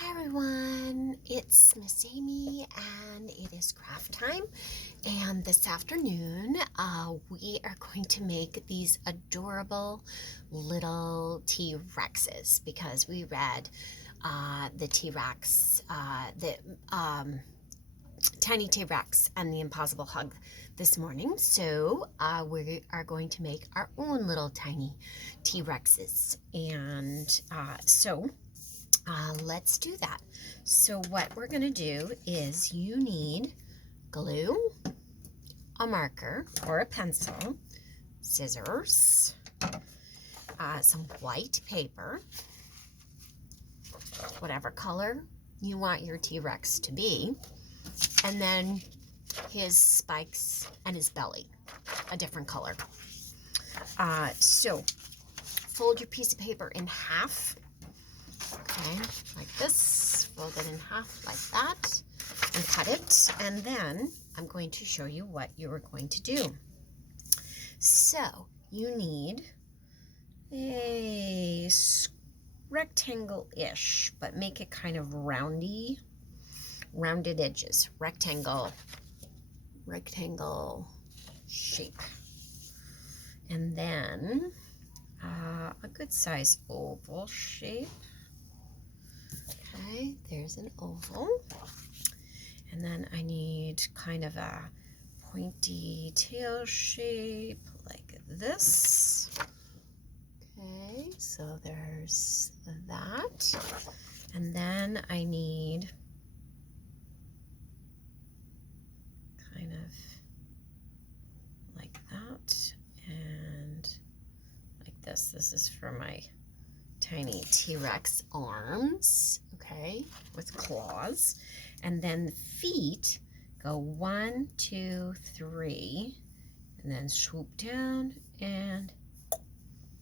Hi everyone, it's Miss Amy and it is craft time, and this afternoon we are going to make these adorable little T-Rexes because we read the T-Rex, the Tiny T-Rex and the Impossible Hug this morning. So we are going to make our own little tiny T-Rexes, and let's do that. So what we're going to do is you need glue, a marker or a pencil, scissors, some white paper, whatever color you want your T-Rex to be, and then his spikes and his belly, a different color. So fold your piece of paper in half. Okay, like this, fold it in half like that, and cut it, and then I'm going to show you what you are going to do. So you need a rectangle-ish, but make it kind of rounded edges, rectangle shape, and then a good size oval shape. Okay, there's an oval. And then I need kind of a pointy tail shape like this. Okay, so there's that. And then I need kind of like that and like this. This is for my tiny T-Rex arms, okay, with claws. And then the feet go 1, 2, 3, and then swoop down and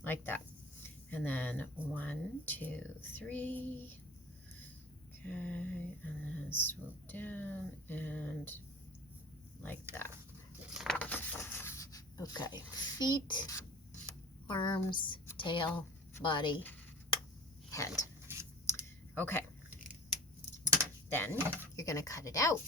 like that. And then 1, 2, 3, okay, and then swoop down and like that. Okay, feet, arms, tail, body, head. Okay, then you're going to cut it out.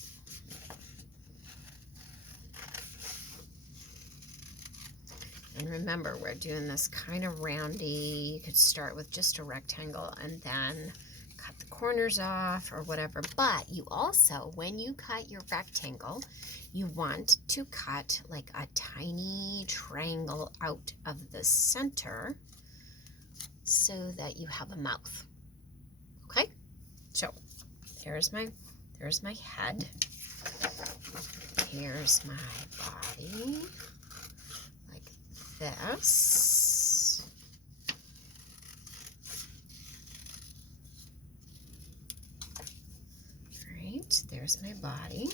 And remember, we're doing this kind of roundy. You could start with just a rectangle and then cut the corners off or whatever. But you also, when you cut your rectangle, you want to cut like a tiny triangle out of the center so that you have a mouth. Okay? So there's my head. Here's my body, like this. Right, there's my body.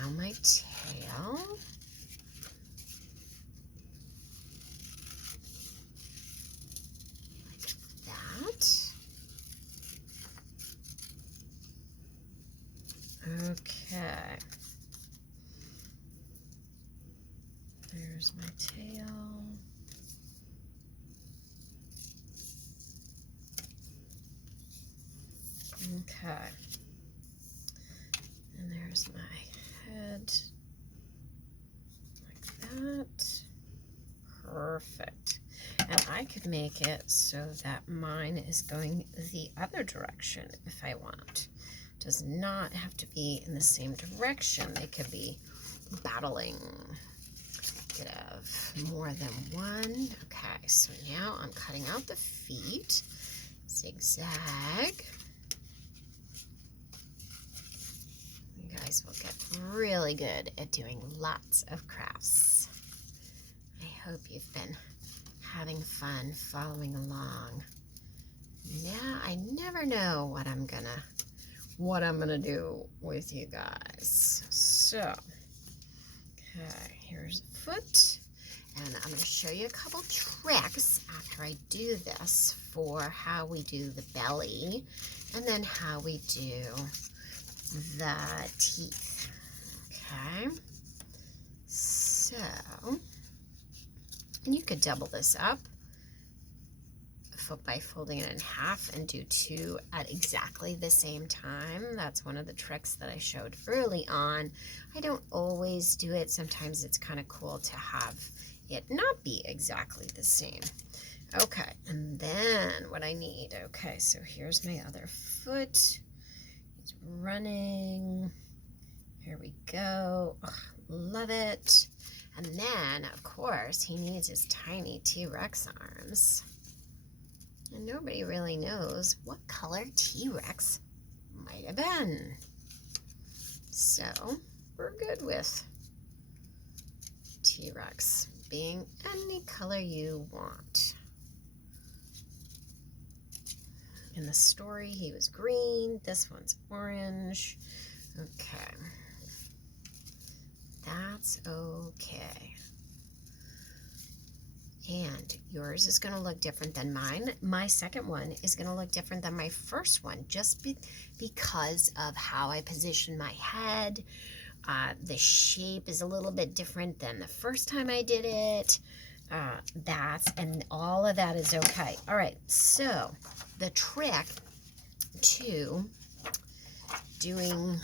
Now my tail. Like that. Okay. There's my tail. Okay. And there's my head. Like that. Perfect. And I could make it so that mine is going the other direction if I want. It does not have to be in the same direction. They could be battling. You could have more than one. Okay, so now I'm cutting out the feet. Zigzag. You guys will get really good at doing lots of crafts. I hope you've been having fun following along. Now I never know what I'm gonna do with you guys. So, okay, here's a foot, and I'm gonna show you a couple tricks after I do this for how we do the belly and then how we do the teeth. Okay, so, and you could double this up, by folding it in half and do 2 at exactly the same time. That's one of the tricks that I showed early on. I don't always do it. Sometimes it's kind of cool to have it not be exactly the same. Okay, and then what I need, okay, so here's my other foot. It's running. Here we go. Oh, love it. And then, of course, he needs his tiny T-Rex arms. And nobody really knows what color T-Rex might have been. So, we're good with T-Rex being any color you want. In the story, he was green. This one's orange. Okay. That's okay. And yours is going to look different than mine. My second one is going to look different than my first one, just because of how I position my head. The shape is a little bit different than the first time I did it. And all of that is okay. All right, so the trick to doing,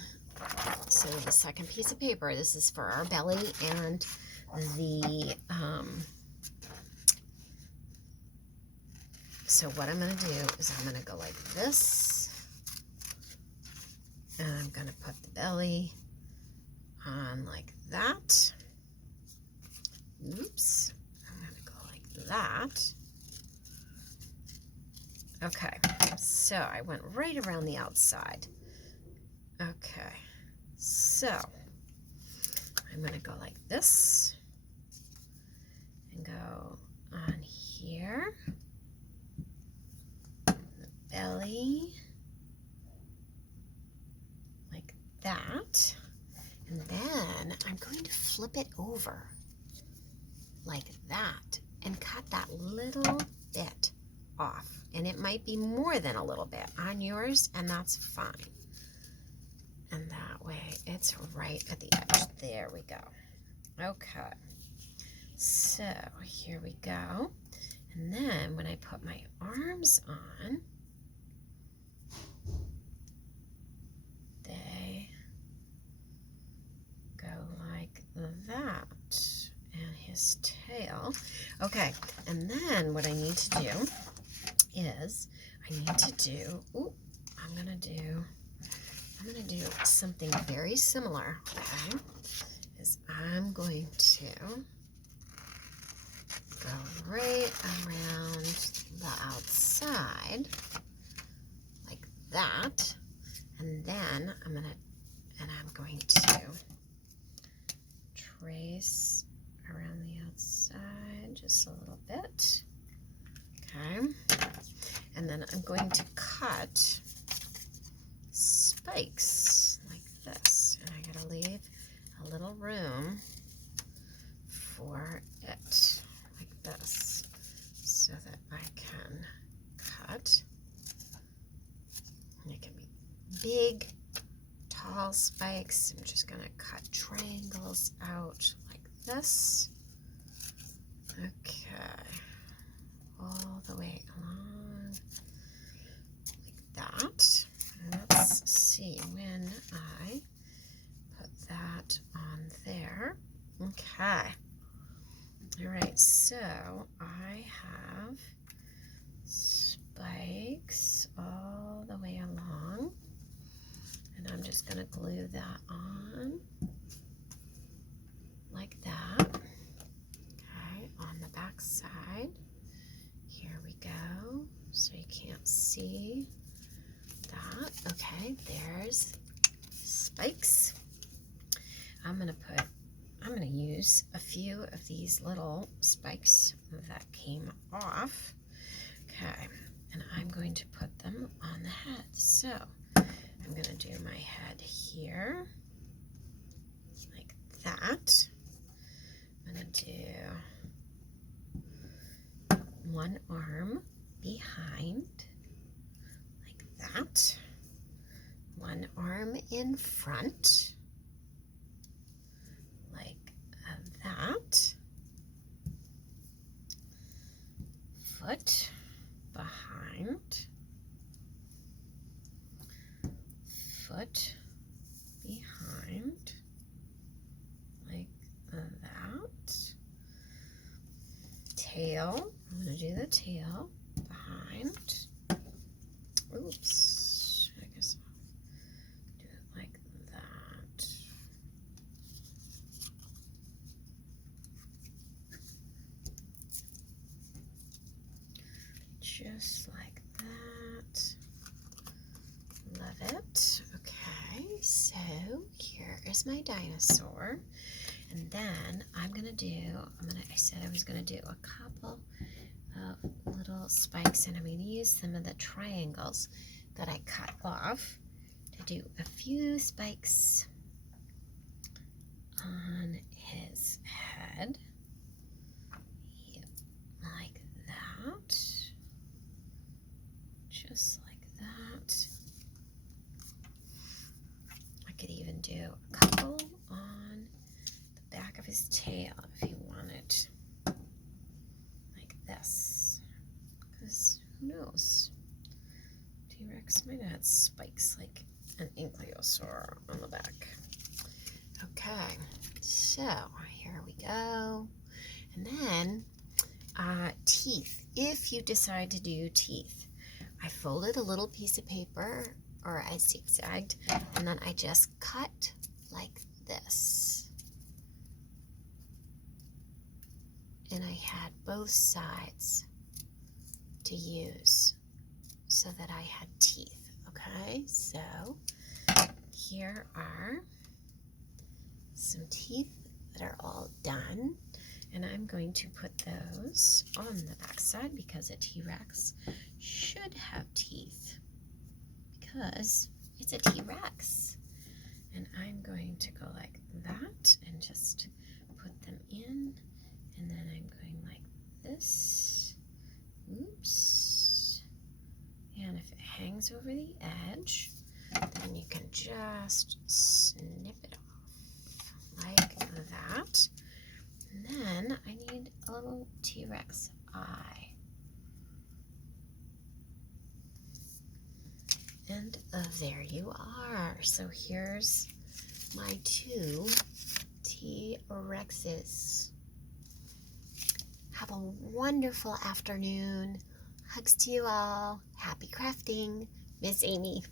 so the second piece of paper, this is for our belly and the, so what I'm going to do is I'm going to go like this, and I'm going to put the belly on like that. Oops. I'm going to go like that. Okay, so I went right around the outside. Okay, so I'm going to go like this and go on here, the belly, like that, and then I'm going to flip it over like that and cut that little bit off. And it might be more than a little bit on yours, and that's fine. And that way it's right at the edge. There we go. Okay. So here we go. And then when I put my arms on, they go like that. And his tail. Okay. And then what I need to do is I'm going to do something very similar, okay? Is I'm going to go right around the outside like that, and then I'm going to trace around the outside just a little bit, okay? And then I'm going to cut spikes like this, and I gotta leave a little room for it like this so that I can cut. And it can be big, tall spikes. I'm just gonna cut triangles out like this. Okay, all the way along like that. Let's see when I put that on there. Okay. All right, so I have spikes all the way along, and I'm just going to glue that on like that. Okay, on the back side. Here we go. So you can't see that. Okay, there's spikes. I'm gonna use a few of these little spikes that came off. Okay, and I'm going to put them on the head. So I'm gonna do my head here like that. I'm gonna do one arm behind like that, one arm in front like that, foot behind foot behind like that. Tail, I'm going to do the tail behind. Oops, I guess I'll do it like that. Just like that. Love it. Okay, so here is my dinosaur. And then I'm gonna do, I said I was gonna do a couple of little spikes, and I'm gonna use some of the triangles that I cut off to do a few spikes on his head. Yep, like that. Just like that. I could even do a couple on the back of his tail if you wanted. Like this. Because who knows? T-Rex might have had spikes like an ankylosaur on the back. Okay, so here we go. And then teeth. If you decide to do teeth, I folded a little piece of paper, or I zigzagged, and then I just cut like this. And I had both sides to use so that I had teeth. Okay, so here are some teeth that are all done, and I'm going to put those on the back side because a T-Rex should have teeth because it's a T-Rex. And I'm going to go like that and just put them in, and then I'm going like this. Oops. And if it hangs over the edge, then you can just snip it off like that. And then I need a little T-Rex eye. And there you are. So here's my two T-Rexes. Have a wonderful afternoon. Hugs to you all. Happy crafting. Miss Amy.